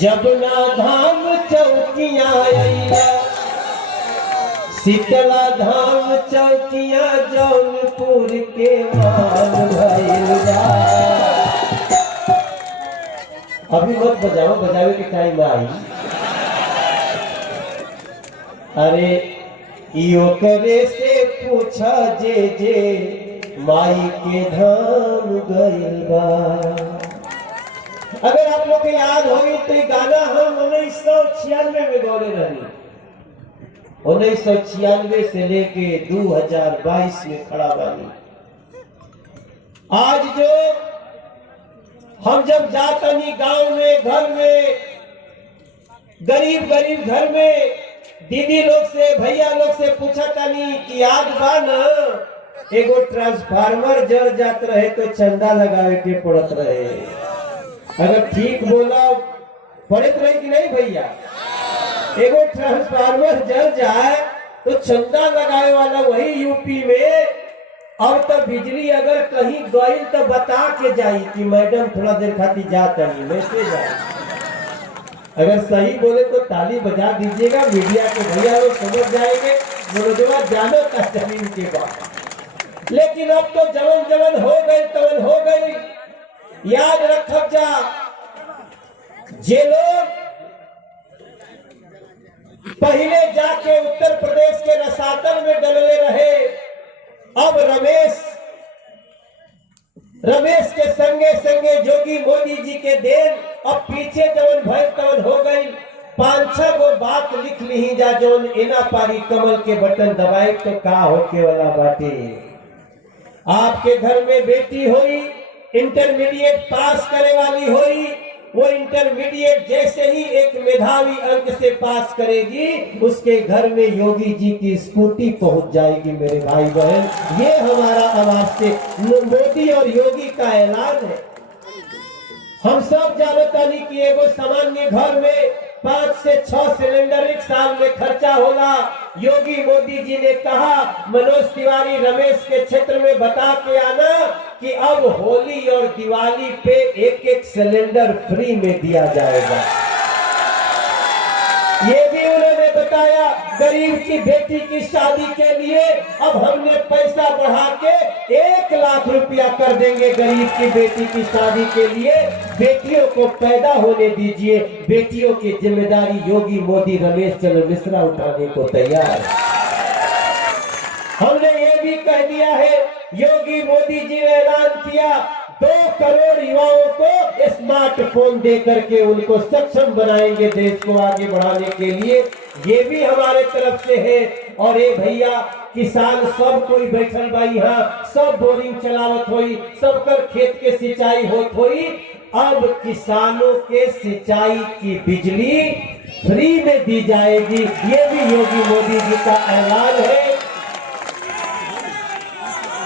जबना धाम चौकिया शीतला धाम चौकिया जौनपुर के मान भइल बा। अभी मत बजाओ, बजावे के टाइम आई। अरे इो करे से पूछा जे जे माई के धाम गइल बा। अगर आप लोग को याद होगी तो गाना हम 1996 में गौले रही। 1996 से लेके 2022 में खड़ा बानी। आज जो हम जब जातनी गांव में, घर में, गरीब गरीब घर में दीदी लोग से, भैया लोग से पूछा तनी कि याद बा न एगो ट्रांसफार्मर जल जात रहे तो चंदा लगावे के पड़त रहे। अगर ठीक बोला पड़त रहे कि नहीं भैया? एगो ट्रांसफार्मर जल जाए तो चंदा लगाए वाला वही यूपी में। और तब बिजली अगर कहीं गई तो बता के जाई कि मैडम थोड़ा देर खातिर जाता नहीं, मैसेज आए। अगर सही बोले तो ताली बजा दीजिएगा, मीडिया के भैया लोग समझ जाएंगे मनोजवा जानो का जमीन के बाद। लेकिन अब तो जवन जवन हो गई तवन हो गई। याद रखब जा, जे लोग पहले जाके उत्तर प्रदेश के रसातल में डलले रहे, अब रमेश के संगे संगे जोगी मोदी जी के देन अब पीछे जवन भय तवन हो गई। 5-6 गो बात लिख ली जा जोन एना पारी कमल के बटन दबाए तो का होके वाला बाटे। आपके घर में बेटी हुई, इंटरमीडिएट पास करे वाली हुई, वो इंटरमीडिएट जैसे ही एक मेधावी अंक से पास करेगी उसके घर में योगी जी की स्कूटी पहुंच जाएगी। मेरे भाई बहन, ये हमारा आवाज से मोदी और योगी का ऐलान है। हम सब जानता नहीं कि एगो सामान्य घर में 5 से 6 सिलेंडर एक साल में खर्चा होला। योगी मोदी जी ने कहा मनोज तिवारी रमेश के क्षेत्र में बता के आना कि अब होली और दिवाली पे 1-1 सिलेंडर फ्री में दिया जाएगा। ये भी उन्होंने बताया गरीब की बेटी की शादी के लिए अब हमने पैसा बढ़ा के 1 लाख रुपया कर देंगे गरीब की बेटी की शादी के लिए। बेटियों को पैदा होने दीजिए, बेटियों की जिम्मेदारी योगी मोदी रमेश चंद्र मिश्रा उठाने को तैयार है। हमने ये भी कह दिया है, योगी मोदी जी ने ऐलान किया 2 करोड़ युवाओं को स्मार्टफोन दे करके उनको सक्षम बनाएंगे देश को आगे बढ़ाने के लिए। ये भी हमारे तरफ से है। और ये भैया किसान सब कोई बैठल बा यहाँ, सब बोरिंग चलावत होई, सबकर खेत के सिंचाई होत होई। अब किसानों के सिंचाई की बिजली फ्री में दी जाएगी। ये भी योगी मोदी जी का ऐलान है।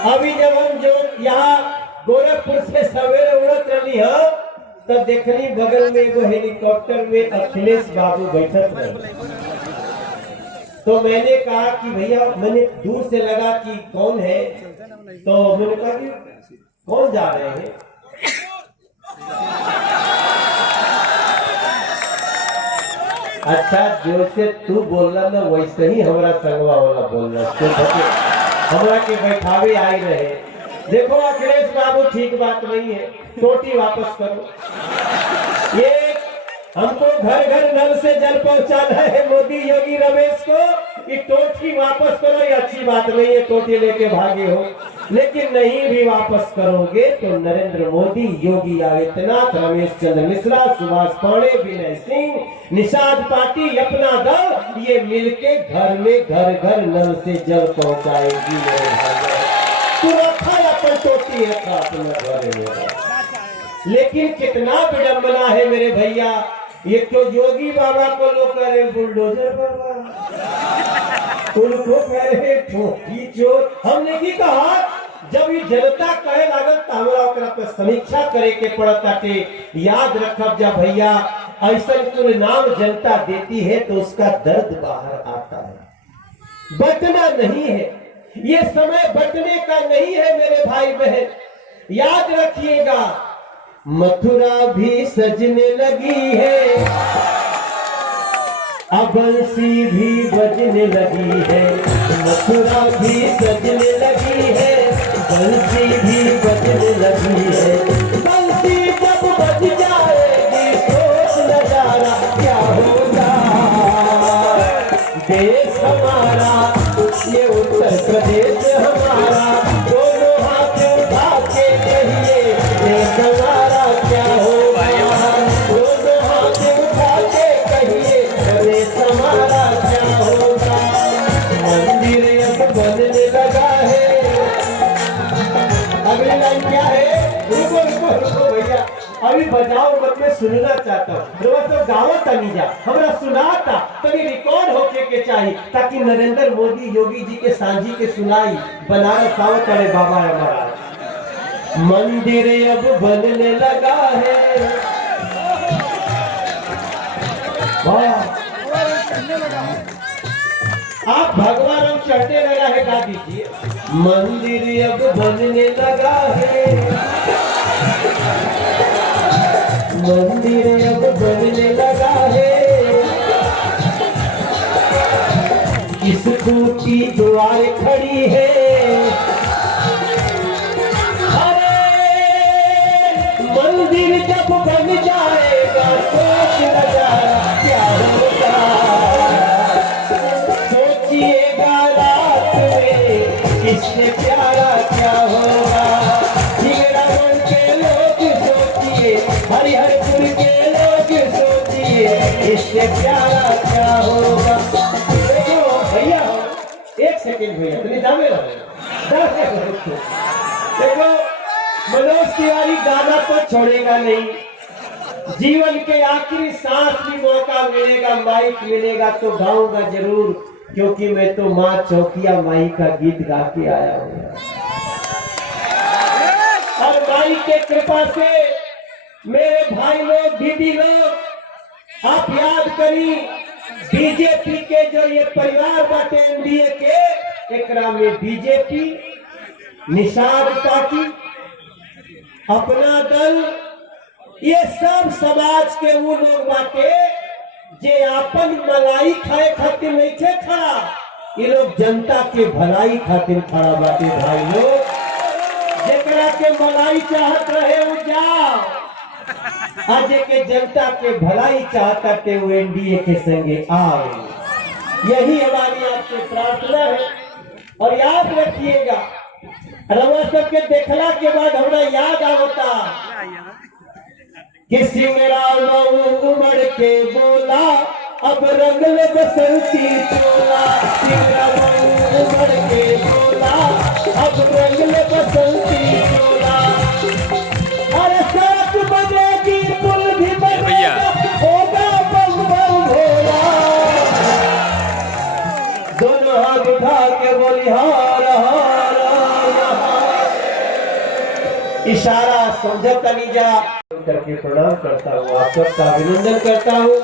अभी जब हम जो यहाँ गोरखपुर से सवेरे उड़त रही है तब देखनी बगल में एगो हेलीकॉप्टर में अखिलेश बाबू बैठक रहे। तो मैंने कहा कि भैया, मैंने दूर से लगा कि कौन है, तो मैंने कहा कि कौन जा रहे हैं। अच्छा, जो से तू बोलना ना वैसे ही हमारा संगवा वाला बोलना, हमरा के बैठावे आई रहे। देखो अखिलेश बाबू, ठीक बात नहीं है, टोटी वापस करो। ये हमको घर घर नल से जल पहुंचाना है मोदी योगी रमेश को, कि टोटी वापस करो। ये अच्छी बात नहीं है, टोटी लेके भागे हो, लेकिन नहीं भी वापस करोगे तो नरेंद्र मोदी, योगी आदित्यनाथ, रमेश चंद्र मिश्रा, सुभाष पांडे, विनय सिंह, निषाद पार्टी, अपना दल, ये मिलके घर में घर घर नल से जल पहुंचाएगी। टोटी है अपने घर में। लेकिन कितना विडंबना है मेरे भैया, ये तो योगी बाबा को लोग कह रहे बुलडोजर बाबा, उनको कह रहे ठोकी चोर। हमने की कहा जब ये जनता कहे लागल तो हमारा ओकरा पे समीक्षा करे के पड़ता थे। याद रखब जा भैया, ऐसा कुल नाम जनता देती है तो उसका दर्द बाहर आता है। बटना नहीं है, ये समय बटने का नहीं है मेरे भाई बहन। याद रखिएगा मथुरा भी सजने लगी है, अब बंसी भी बजने लगी है। मथुरा भी सजने लगी है, बंसी भी बजने लगी है। बंसी जब बज जाएगी सोच नजारा क्या होगा। देश हमारा ये उत्तर प्रदेश हमारा, दोनों हाथ उठा के कहिए देश हमारा क्या होगा। दोनों हाथ उठा के कहिए देश हमारा क्या होगा। मंदिर अब बनने लगा है। अगली लाइन क्या है? रुको रुको रुको भैया, अभी बजाओ मत, मैं सुनना चाहता हूँ। रोज तो गाँव तनी जा हमरा सुनाता तभी रिकॉर्ड होके के चाहिए, ताकि नरेंद्र मोदी योगी जी के सांझी के सुनाई बनारस आओ करे बाबा हमारा। मंदिर अब बनने लगा है। वाह, आप भगवान हम चढ़ते रहना है गा दीजिए। मंदिर अब बनने लगा है, मंदिर अब बनने लगा है। स्कूटी द्वार खड़ी है। अरे मंदिर जब बन जाएगा सोच नजारा क्या होगा। सोचिएगा रात में इससे प्यारा क्या होगा। हिगड़ावन के लोग सोचिए, हरिहरपुर के लोग सोचिए इससे प्यारा क्या होगा। भैया एक सेकेंड भैया, तुम्हें जाने देखो, मनोज तिवारी गाना तो छोड़ेगा नहीं। जीवन के आखिरी सांस भी मौका मिलेगा, माइक मिलेगा तो गाऊंगा जरूर, क्योंकि मैं तो माँ चौकिया माई का गीत गा के आया हूँ। और माई के कृपा से मेरे भाई लोग दीदी लोग आप याद करी, बीजेपी के जो ये परिवार बाटे एनडीए के, एकरा में बीजेपी, निषाद पार्टी, अपना दल, ये सब समाज के वो लोग बाटे जे अपन मलाई खाए खातिर नहीं थे खड़ा, ये लोग जनता के भलाई खातिर खड़ा बाटे। भाई लोग जेकरा के मलाई चाहत रहे वो जाओ, आज के जनता के भलाई चाहता थे वो एनडीए के संगे आओ। यही हमारी आपसे प्रार्थना है। और याद रखिएगा, रवा सबके देखला के बाद हमरा याद आवता कि सिंगराव उमड़ के बोला अब रंगल बसंती चोला। सिंगराव उमड़ के बोला अब रंगल बसंती चोला। अरे सड़क बनेगी पुल भी बनेगा, होगा बम बम भोला। दोनों हाथ उठा के बोली हार हार हार। इशारा समझत नहीं जा करके प्रणाम करता हूँ, आप सबका अभिनंदन करता हूँ।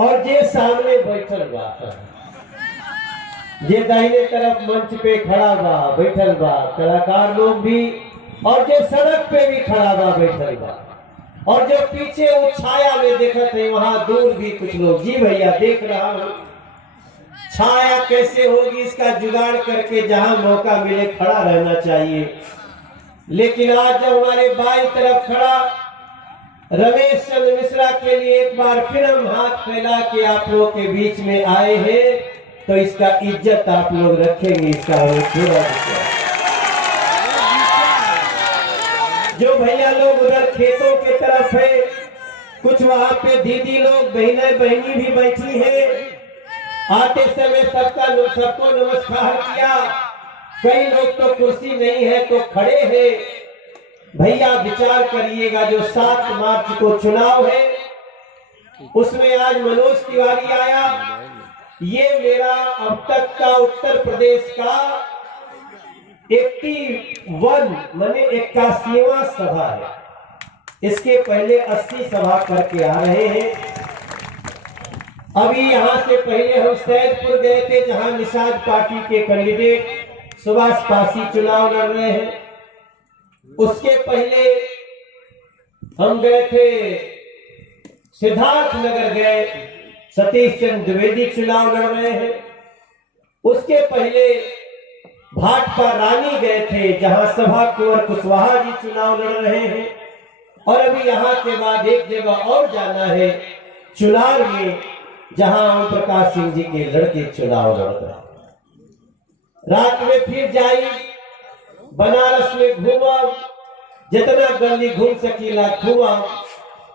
और जे सामने बैठल बा, जे दाहिने तरफ मंच पे खड़ा बा बैठल बा, कलाकार लोग भी, और जो सड़क पे भी खड़ा बा बैठल बा, और जो पीछे वो छाया में देखते हैं वहां दूर भी कुछ लोग। जी भैया देख रहा हूँ, छाया कैसे होगी इसका जुगाड़ करके जहां मौका मिले खड़ा रहना चाहिए। लेकिन आज जब हमारे बाईं तरफ खड़ा रमेश चंद्र मिश्रा के लिए एक बार फिर हम हाथ फैला के आप लोग के बीच में आए हैं, तो इसका इज्जत आप लोग रखेंगे, इसका जो भैया लोग उधर खेतों के तरफ है, कुछ वहां पे दीदी लोग बहनें बहनी भी बैठी है। आते समय सबको नमस्कार किया। कई लोग तो कुर्सी नहीं है तो खड़े हैं। भैया विचार करिएगा, जो 7 मार्च को चुनाव है उसमें आज मनोज तिवारी आया। ये मेरा अब तक का उत्तर प्रदेश का 81 माने 81वां सभा है। इसके पहले 80 सभा करके आ रहे हैं। अभी यहाँ से पहले हम सैदपुर गए थे, जहां निषाद पार्टी के कैंडिडेट सुभाष पासी चुनाव लड़ रहे हैं। उसके पहले हम गए थे सिद्धार्थ नगर, गए, सतीश चंद्र द्विवेदी चुनाव लड़ रहे हैं। उसके पहले भाटपा रानी गए थे, जहां सभा कुंवर कुशवाहा जी चुनाव लड़ रहे हैं। और अभी यहाँ के बाद एक जगह और जाना है, चुनार में, जहां ओम प्रकाश सिंह जी के लड़के चुनाव लड़ रहे हैं। रात में फिर जाई, बनारस में घूमा, जितना गली घूम सकीला घूमा,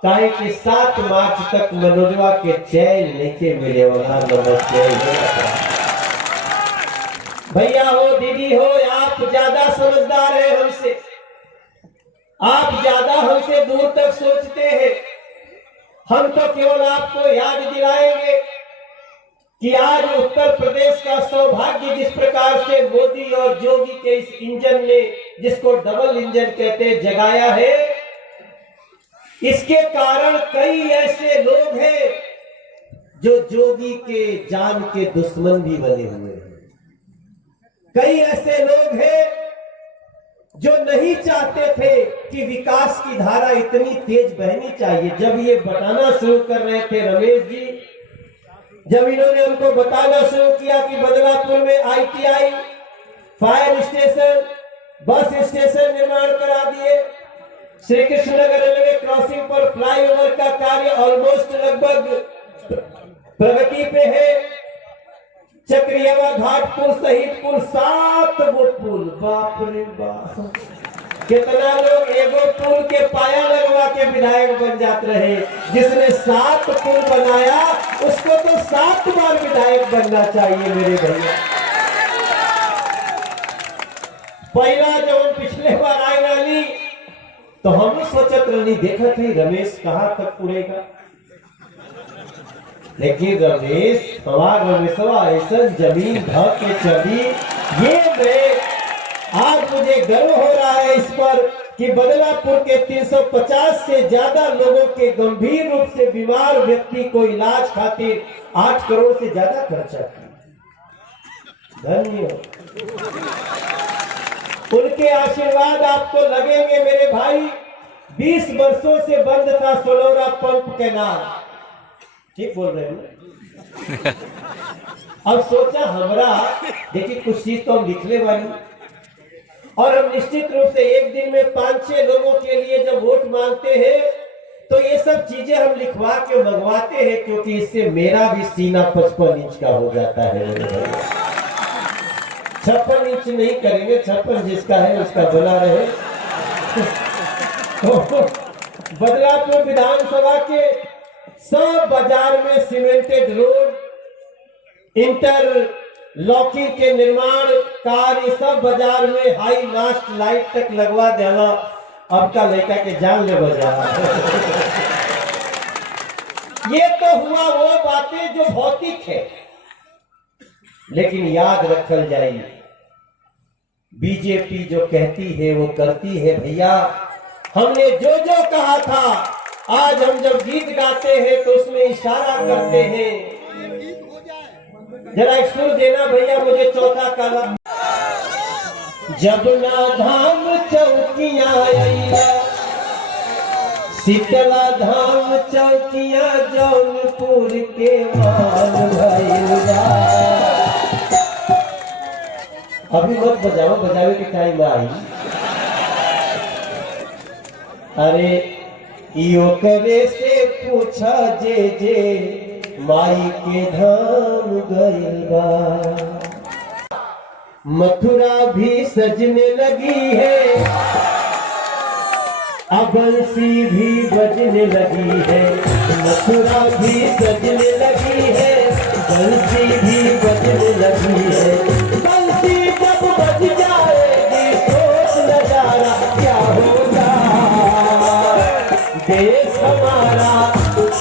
काहे कि 7 मार्च तक मनोजवा के चैन नहीं मिले वाला। नमस्ते भैया हो, दीदी हो, आप ज्यादा समझदार है हमसे, आप ज्यादा हमसे दूर तक सोचते हैं। हम तो केवल आपको याद दिलाएंगे कि आज उत्तर प्रदेश का सौभाग्य जिस प्रकार से मोदी और योगी के इस इंजन ने, जिसको डबल इंजन कहते हैं, जगाया है, इसके कारण कई ऐसे लोग हैं जो योगी के जान के दुश्मन भी बने हुए हैं। कई ऐसे लोग हैं जो नहीं चाहते थे कि विकास की धारा इतनी तेज बहनी चाहिए। जब ये बताना शुरू कर रहे थे रमेश जी, जब इन्होंने हमको बताना शुरू किया कि बदलापुर में ITI, fire station, bus station निर्माण करा दिए, श्री कृष्णनगर रेलवे क्रॉसिंग पर फ्लाईओवर का कार्य ऑलमोस्ट लगभग प्रगति पे है, चक्रियावा घाट पुल सहित कुल 7 वो पुल, बाप रे बाप, कितना लोग एगो पुल के पाया लगवा के विधायक बन जाते रहे। जिसने 7 पुल बनाया उसको तो 7 बार विधायक बनना चाहिए मेरे भैया। पहला जब हम पिछले बार आई रही तो हम सोचत रही, देखा थे रमेश कहां तक उड़ेगा, लेकिन रमेश रमेशवा ऐसा जमीन ढक के चली। ये आज मुझे गर्व हो रहा है इस पर कि बदलापुर के 350 से ज्यादा लोगों के गंभीर रूप से बीमार व्यक्ति को इलाज खातिर 8 करोड़ से ज्यादा खर्चा किया। धन्यवाद, उनके आशीर्वाद आपको लगेंगे मेरे भाई। 20 वर्षों से बंद था सोलौरा पंप कैनाल, ठीक बोल रहे हैं। अब सोचा हमरा, देखिए कुछ चीज तो हम लिखने वाली, और हम निश्चित रूप से एक दिन में 5-6 लोगों के लिए जब वोट मांगते हैं तो ये सब चीजें हम लिखवा के मंगवाते हैं, क्योंकि इससे मेरा भी सीना 55 इंच का हो जाता है। 56 इंच नहीं करेंगे, 56 जिसका है उसका बना रहे। तो बदलापुर विधानसभा के सब बाजार में सीमेंटेड रोड, इंटरलॉकिंग के निर्माण कार्य, सब बाजार में हाई मास्ट लाइट तक लगवा देना। अब का लड़का के जान ले बजा। ये तो हुआ वो बातें जो भौतिक है, लेकिन याद रखल जाइए, बीजेपी जो कहती है वो करती है भैया। हमने जो जो कहा था, आज हम जब गीत गाते हैं तो उसमें इशारा करते हैं। जरा एक सुर देना भैया मुझे, चौथा काला। जब ना धाम चौकियां आइया, शीतला धाम चौकियां जौनपुर के मान भैया। अभी मत बजाओ, बजावे के टाइम आई। अरे यो करे से पूछा जे जे माई के धाम गइल बा। मथुरा भी सजने लगी है, अब बंसी भी बजने लगी है। मथुरा भी सजने लगी है, बंसी भी बजने लगी है। बंसी जब बज जाएगी सोच नजारा क्या होगा। देश हमारा,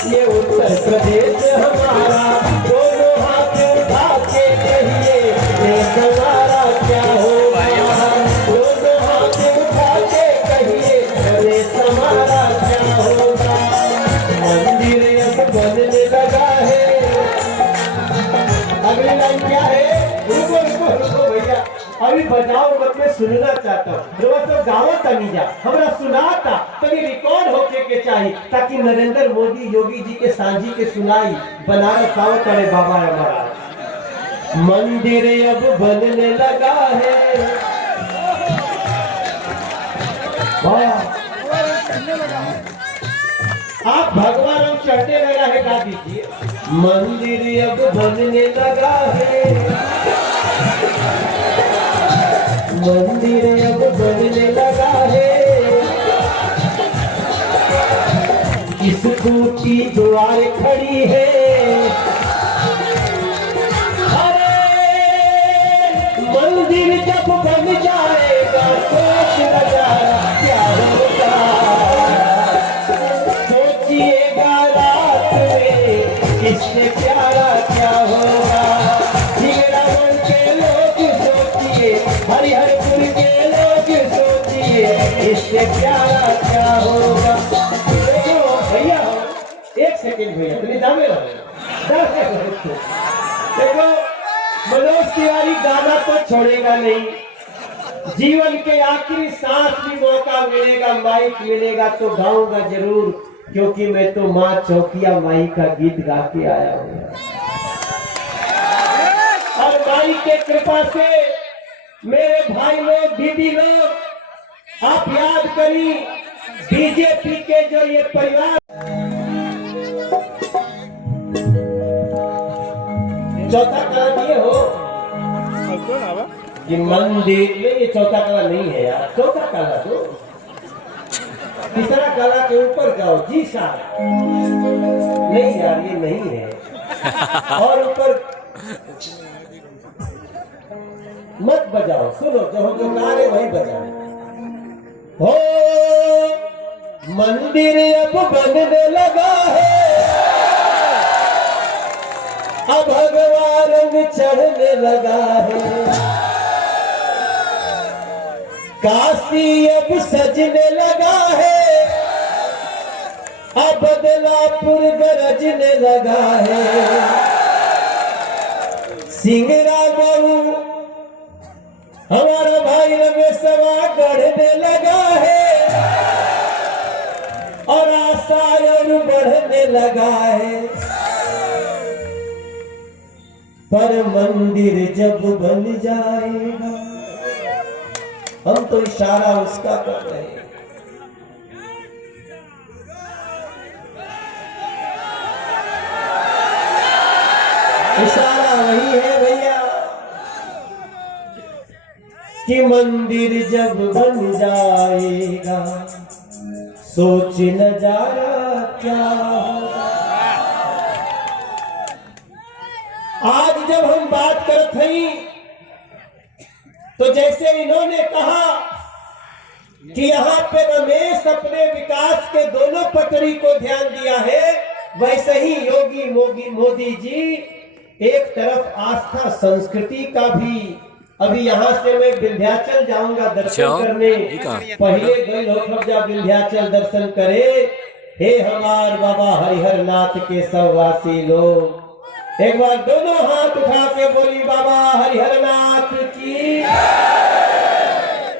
ये उत्तर प्रदेश हमारा, दोनों हाथ उठा के कहिए देश हमारा क्या होगा। दोनों हाथ उठा के कहिए देश हमारा क्या होगा। मंदिर अब बनने लगा है। अगली लाइन क्या है? रुको रुको रुको भैया, अभी बता गाओ मत, मैं सुनना चाहता हूँ। रोज तो गाओ तनी जा, हमरा सुनाता तनी रिकॉर्ड होके के चाहिए, ताकि नरेंद्र मोदी योगी जी के सांझी के सुनाई बनारस आओ करे बाबा हमारा। मंदिर अब बनने लगा है, आप भगवान हम चढ़ते लगा है, गा दीजिए। मंदिर अब बनने लगा है, मंदिर अब बनने लगा है, स्कूटी द्वार खड़ी है, मंदिर जब बन जाएगा सोच नजारा क्या होगा, सोचिएगा रात में इससे प्यारा क्या होगा। जिगरावन के लोग सोचिए, हरिहरपुर के लोग सोचिए, इससे प्यारा क्या होगा। देखो भैया, एक सेकंड भैया, तुम जाने लगे। देखो मनोज तिवारी गाना तो छोड़ेगा नहीं, जीवन के आखिरी सांस भी मौका मिलेगा, माइक मिलेगा तो गाऊंगा जरूर, क्योंकि मैं तो माँ चौकिया माई का गीत गा के आया हूँ। और माई के कृपा से मेरे भाई लोग, दीदी लोग, आप याद करी बीजेपी के जो ये परिवार, चौथा कला दिए हो कि मंदिर में, ये चौथा कला नहीं है यार, चौथा कला दो, तीसरा कला के ऊपर जाओ जी साहब। नहीं यार ये नहीं है, और ऊपर मत बजाओ, सुनो जो गा रहे वही बजाओ। हो मंदिर अब बनने लगा है, अब भगवा रंग चढ़ने लगा है, काशी अब सजने लगा है, अब बदलापुर गरजने लगा है, सिंगरा बहू हमारा भाई रमेशवा गढ़ने लगा है, और आशा और बढ़ने लगा है। पर मंदिर जब बन जाएगा, हम तो इशारा उसका कर रहे हैं, इशारा वही है भैया कि मंदिर जब बन जाएगा सोच नजारा क्या होगा। आज जब हम बात करते हैं तो जैसे इन्होंने कहा कि यहाँ पे रमेश अपने विकास के दोनों पटरी को ध्यान दिया है, वैसे ही योगी मोदी जी एक तरफ आस्था संस्कृति का भी। अभी यहाँ से मैं विंध्याचल जाऊंगा दर्शन करने, पहले गए लोग जब विंध्याचल दर्शन करे, हे हमार बाबा हरिहर नाथ के सवासी लोग, एक बार दोनों हाथ उठा के बोली बाबा हरिहर नाथ की।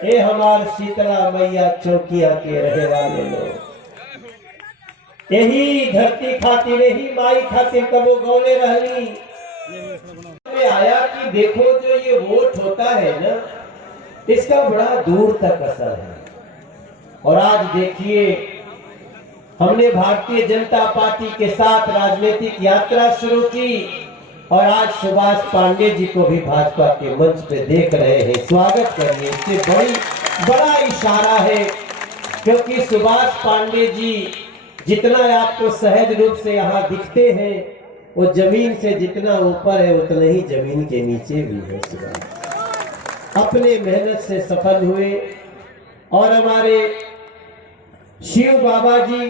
हे हमार शीतला मैया चौकिया के रहे वाले लोग, यही धरती खातिर, यही माई खातिर कबो गौले रहनी में आया कि देखो जो ये वोट होता है ना, इसका बड़ा दूर तक असर है। और आज देखिए हमने भारतीय जनता पार्टी के साथ राजनीतिक यात्रा शुरू की, और आज सुभाष पांडे जी को भी भाजपा के मंच पे देख रहे हैं, स्वागत करिए। इससे बड़ा इशारा है, क्योंकि सुभाष पांडे जी जितना आपको सहज रूप से यहाँ दिखते हैं, वो जमीन से जितना ऊपर है उतना ही जमीन के नीचे भी है। सुभाष अपने मेहनत से सफल हुए, और हमारे शिव बाबा जी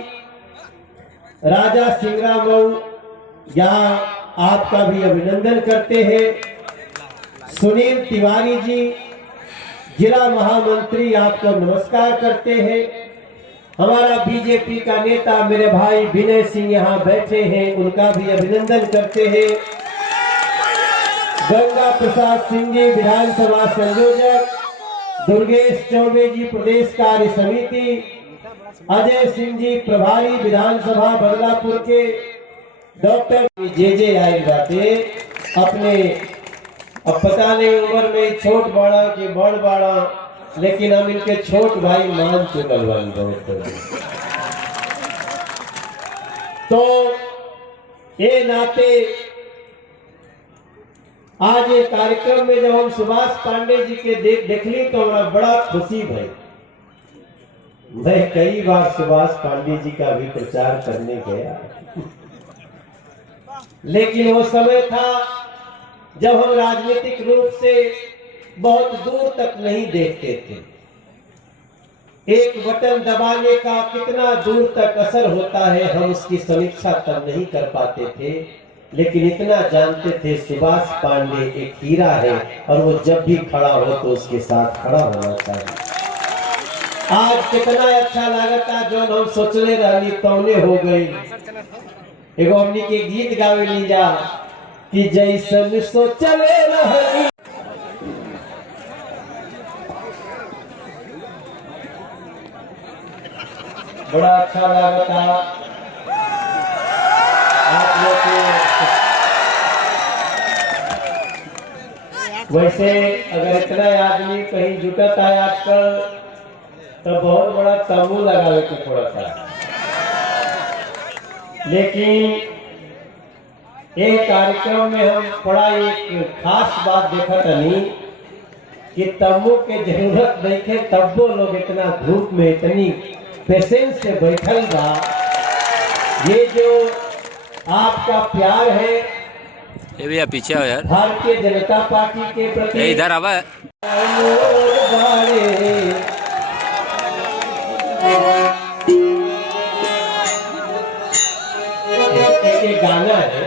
राजा सिंगरा मऊ यहाँ आपका भी अभिनंदन करते हैं। सुनील तिवारी जी जिला महामंत्री आपको नमस्कार करते हैं। हमारा बीजेपी का नेता मेरे भाई विनय सिंह यहाँ बैठे हैं, उनका भी अभिनंदन करते हैं। गंगा प्रसाद सिंह जी विधानसभा संयोजक, दुर्गेश चौबे जी प्रदेश कार्य समिति, अजय सिंह जी प्रभारी विधानसभा बदलापुर के, डॉक्टर जे आए बाते अपने, अब पता नहीं उम्र में छोट बड़ा कि बड़ बड़ा, लेकिन हम इनके छोट भाई मान चुकल बन बहुत। तो ये नाते आज ये कार्यक्रम में जब हम सुभाष पांडे जी के देखली तो हमारा बड़ा खुशी भाई। मैं कई बार सुभाष पांडे जी का भी प्रचार करने गया, लेकिन वो समय था जब हम राजनीतिक रूप से बहुत दूर तक नहीं देखते थे। एक बटन दबाने का कितना दूर तक असर होता है हम उसकी समीक्षा तब नहीं कर पाते थे, लेकिन इतना जानते थे सुभाष पांडे एक हीरा है और वो जब भी खड़ा हो तो उसके साथ खड़ा होना चाहिए। आज कितना अच्छा लगता जो हम सोचले रही तौने हो गई। एगो हमनी के गीत गावे ली जा कि जैसन सोचले रही। बड़ा अच्छा लगता आप लोग के। वैसे अगर इतना आदमी कहीं जुटता है आजकल तो बहुत बड़ा तंबू लगावे के पड़ता है, लेकिन एक कार्यक्रम में हम बड़ा एक खास बात देखा नहीं कि तंबू के जरूरत नहीं थे, तब्बो लोग इतना धूप में इतनी पेशेंस से बैठल बा। ये जो आपका प्यार है ये भैया पीछे हो यार, भारतीय जनता पार्टी के प्रति इधर आवा। एक गाना है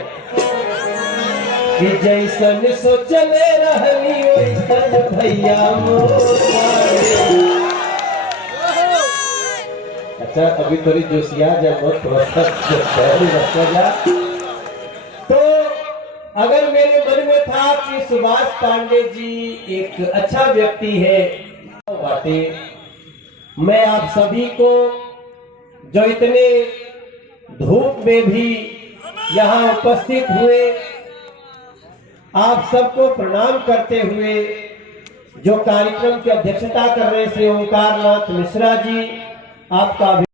कि जैसन सोचले रहनी वैसन भैया मोर। अच्छा अभी थोड़ी जोशिया जब बहुत जा। तो अगर मेरे मन में था कि सुभाष पांडे जी एक अच्छा व्यक्ति है, बातें मैं आप सभी को जो इतने धूप में भी यहाँ उपस्थित हुए, आप सबको प्रणाम करते हुए जो कार्यक्रम की अध्यक्षता कर रहे श्री ओंकार नाथ मिश्रा जी, आपका